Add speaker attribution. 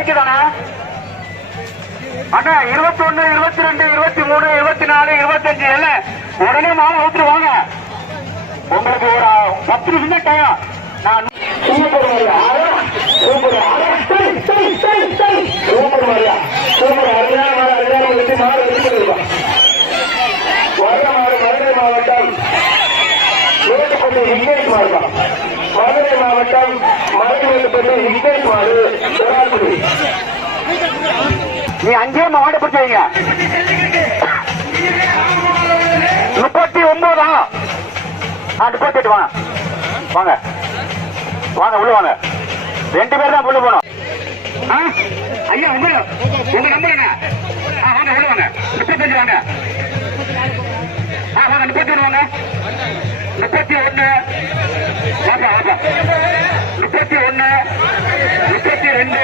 Speaker 1: மைக்கு அண்ணா இருபத்தி ஒண்ணு இருபத்தி ரெண்டு இருபத்தி மூணு இருபத்தி நாலு இருபத்தஞ்சு இல்ல உடனே மாலை ஊத்துட்டு வாங்க. உங்களுக்கு ஒரு பத்து நிமிஷம் டைம் நான் சூப்பர் மாரியா சூப்பர் சூப்பர் மாரியா சூப்பர் அருமையான மாடு அருமையான வெற்றி மாடு வெற்றி பண்ணிருப்பான் மாடு மதுரை மாவட்டம். மேட்டுப்பட்டி விக்னேஷ் மாடு மதுரை மாவட்டம் மதுரை விக்னேஷ் மாடு சிவராஜ்புரி நீ அஞ்சே மாவட்ட பிடிச்சி வைங்க. முப்பத்தி ஒன்பதா ஆ முப்பத்தி எட்டு வாங்க. வாங்க. வாங்க உள்ள வாங்க. ரெண்டு பேர் தான் உள்ள போனோம் ஆ? ஐயா உங்க உங்க நம்பர் என்ன? ஆ வாங்க உள்ள வாங்க. முப்பத்தஞ்சு வாங்க. ஆ வாங்க முப்பத்தி ஒன்று வாங்க. முப்பத்தி ஒன்று வாங்க வாங்க. முப்பத்தி ஒன்று முப்பத்தி ரெண்டு.